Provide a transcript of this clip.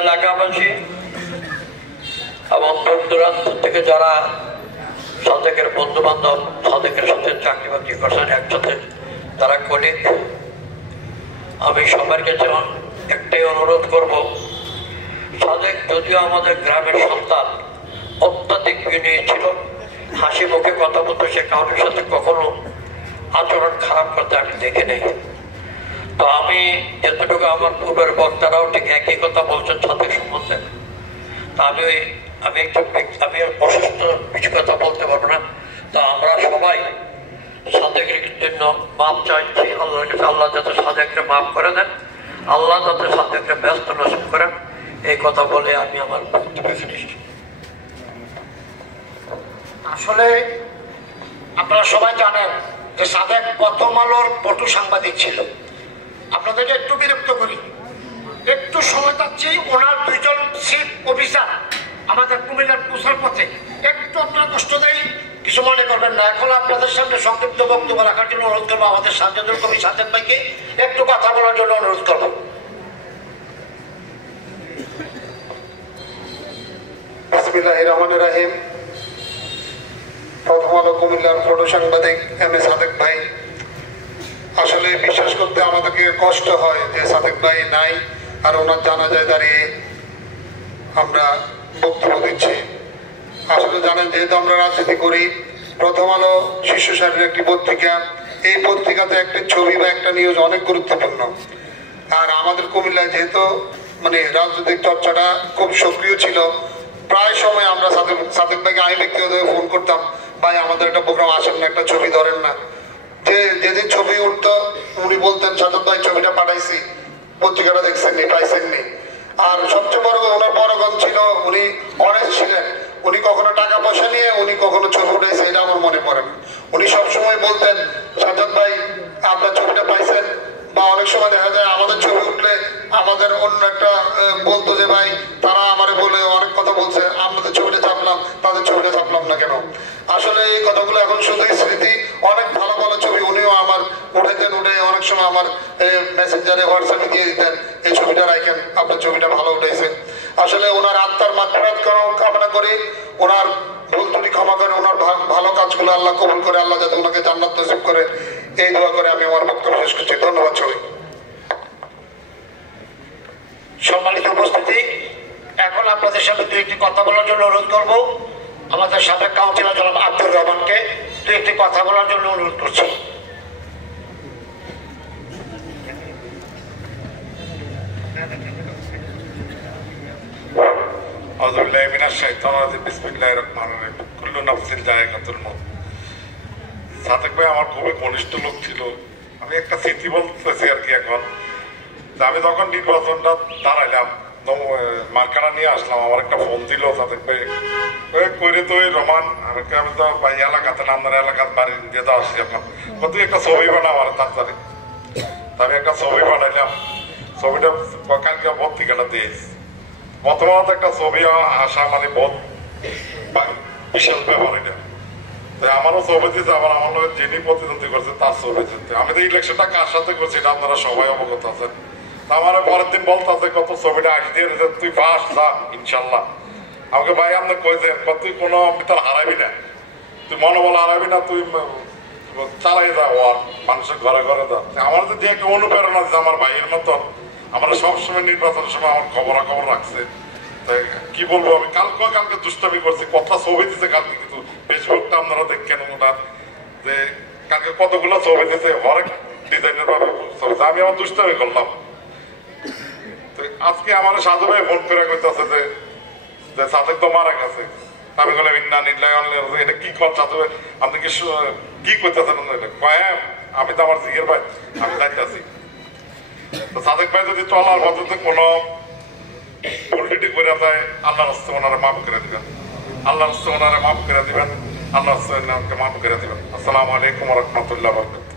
এলাকাবাসী এবং দূর দূরান্ত থেকে যারা সাদেকের বন্ধু বান্ধব, সাদেকের সাথে চাকরি বাকরি করছেন একসাথে, তারা কলিগ, আমি সবার কাছে একটাই অনুরোধ করব, সাদেক যদিও আমাদের গ্রামের সন্তান, অত্যাধিক বিনয়ী ছিল, হাসি মুখে কথা বলতো, সে কারোর সাথে কখনো আচরণ খারাপ করতে আমি দেখি নাই। তো আমি যতটুকু আমার পূর্বের বক্তারাও ঠিক একই কথা বলছেন সাদেক সম্বন্ধে। তা আমি অসুস্থ কিছু কথা বলতে পারবো না। তা আমরা সবাই সাদেকের জন্য মাপ চাইছি আল্লাহর কাছে, আল্লাহ যাতে সাদেককে মাফ করে দেন, আল্লাহ যাতে সাদেককে ব্যস্ত নসিব করেন, এই কথা বলে আমি আমার বক্তব্য শেষ। আসলে আপনারা সবাই জানেন যে সাদেক প্রথম আলোর পটু সাংবাদিক ছিল। আপনাদেরকে একটু বিরক্ত করি, একটু সময় চাচ্ছি, ওনার দুইজন চিফ অফিসার আমাদের কুমিল্লার পৌঁছার পথে, একটু আপনারা কষ্ট দেয়, কিছু মনে করবেন না। এখন আপনাদের সামনে সংক্ষিপ্ত বক্তব্য রাখার জন্য অনুরোধ করবো আমাদের সাজ্জাদুল কবি সাজ্জাদ ভাইকে, একটু কথা বলার জন্য অনুরোধ করবো। বিসমিল্লাহির রহমানির রহিম। প্রথম আলো কুমিল্লার ফটো সাংবাদিক এম এ সাদেক ভাই, আসলে বিশ্বাস করতে আমাদেরকে কষ্ট হয় যে সাদেক ভাই নাই, আর ওনার জানাজায় দাঁড়িয়ে আমরা বক্তব্য দিচ্ছি। আসলে জানেন, যেহেতু আমরা রাজনীতি করি, প্রথম আলো শীর্ষ সারির একটি পত্রিকা, এই পত্রিকাতে একটা ছবি বা একটা নিউজ অনেক গুরুত্বপূর্ণ। আর আমাদের কুমিল্লায় যেহেতু রাজনৈতিক চর্চাটা খুব সক্রিয় ছিল, প্রায় সময় আমরা সাদেক ভাইকে আমি ব্যক্তিগতভাবে ফোন করতাম, ভাই আমাদের একটা প্রোগ্রাম আসেন না, একটা ছবি ধরেন না। যেদিন ছবি উঠতো উনি বলতেন, সাদেক ভাই ছবিটা পাঠাইছি, পত্রিকাটা দেখছেননি, পাইছেননি। আর সবচেয়ে বড় ওনার বড়গণ ছিল, উনি অনেস্ট ছিলেন। উনি কখনো টাকা পয়সা নিয়ে উনি কখনো ছবি উঠেছে এটা আমার মনে পড়ে না। উনি সবসময় বলতেন, সাজ্জাদ ভাই আপনার ছবিটা পাইছেন, বা অনেক সময় দেখা যায় আমাদের ছবি উঠলে আমাদের অন্য একটা বলতো যে ভাই তারা আমারে বলে অনেক কথা বলছে, আমাদের ছবিটা ছাপলাম, তাদের ছবিটা ছাপলাম না কেন। আসলে এই কথাগুলো এখন শুধুই স্মৃতি। অনেক ভালো ভালো ছবি উনিও আমার উঠাইতেন, উঠে অনেক সময় আমার মেসেঞ্জারে হোয়াটসঅ্যাপে দিয়ে দিতেন, এই ছবিটা রাখেন, আপনার ছবিটা ভালো উঠেছে। আসলে ওনার আত্মার মাগফিরাত কামনা করি, ওনার ভুল ত্রুটি ক্ষমা করে, ওনার ভালো কাজগুলো আল্লাহ কবুল করে, আল্লাহ যাতে ওনাকে জান্নাত নসিব করে, এই দোয়া করে আমি আমার বক্তব্য শেষ করছি। ধন্যবাদ সবাই। সম্মানিত উপস্থিতি, এখন আপনাদের সাথে দু একটি কথা বলার জন্য অনুরোধ করবো আমাদের সাবেক কাউন্সিলর জনাব আব্দুর রহমানকে, দু একটি কথা বলার জন্য অনুরোধ করছি। সাদেক ভাই আমার খুবই ঘনিষ্ঠ লোক ছিল। আমি একটা স্মৃতি বলতেছি আর কি। এখন আমি যখন নির্বাচনটা দাঁড়াইলাম, মার্কাটা নিয়ে আসলাম, আমার একটা ফোন দিল সাদেক ভাই, করে তো রমান আমি তো ভাই এলাকাতে আপনার এলাকার বাড়ি দিয়ে তো আসছি, এখন তুই একটা ছবি বানা আমার তাড়াতাড়ি। আমি একটা ছবি বানাইলাম, ছবিটা কালকে পত্রিকাটা দিয়েছি। প্রথমত একটা ছবি আসা মানে বহুত বিশাল ব্যাপার এটা। আমারও ছবি দিতে, আবার আমার লোক যিনি প্রতিদ্বন্দ্বী করছে তার ছবি দিতে। আমি তো ইলেকশনটা কার সাথে করছি এটা আপনারা সবাই অবগত আছেন। আমার পরের দিন বলতে আছে কত ছবিটা আস দিয়ে তুই ফার্স্ট যা ইনশাল্লাহ। আমাকে ভাই আপনি কইছেন তুই কোনো তোর হারাবি না, তুই মনোবল হারাবি না, তুই চালাই যা, ওর মানুষের ঘরে ঘরে যা। আমার যে একটা অনুপ্রেরণা দিচ্ছে আমার ভাইয়ের মতন, আমরা সবসময় নির্বাচনের সময় আমার খবরাখবর রাখছে। কি বলবো, আমি কালকে দুষ্টামি করছি, কথা ছবি দিচ্ছে কালকে, কিন্তু ফেসবুকটা আপনারা দেখেন ওনার যে কালকে কতগুলো ছবি দিচ্ছে, হরেক ডিজাইনের ভাবে ছবি। আমি আমার দুষ্টামি করলাম। আজকে আমার সাধু ভাই ফোন করে কইতেছে যে সাদেক তো মারা গেছে। আমি বললাম ইন্না নিল্লাহি ওয়া ইন্না ইলাইহি রাজিউন। এটা কি কথা সাধু ভাই, আপনি কি কইতেছেন? আমি তো আমার জিগের ভাই, আমি যাইতেছি। তো সাদেক ভাই যদি চলার পথে কোনো ভুলটি করে যায়, আল্লাহর রাস্তায় ওনারা মাফ করে দিবেন, আল্লাহর রাস্তায় ওনারা মাফ করে দিবেন, আল্লাহর রাস্তায় মাফ করে দিবেন। আসসালামু আলাইকুম ওয়া রাহমাতুল্লাহি ওয়া বারাকাতুহু।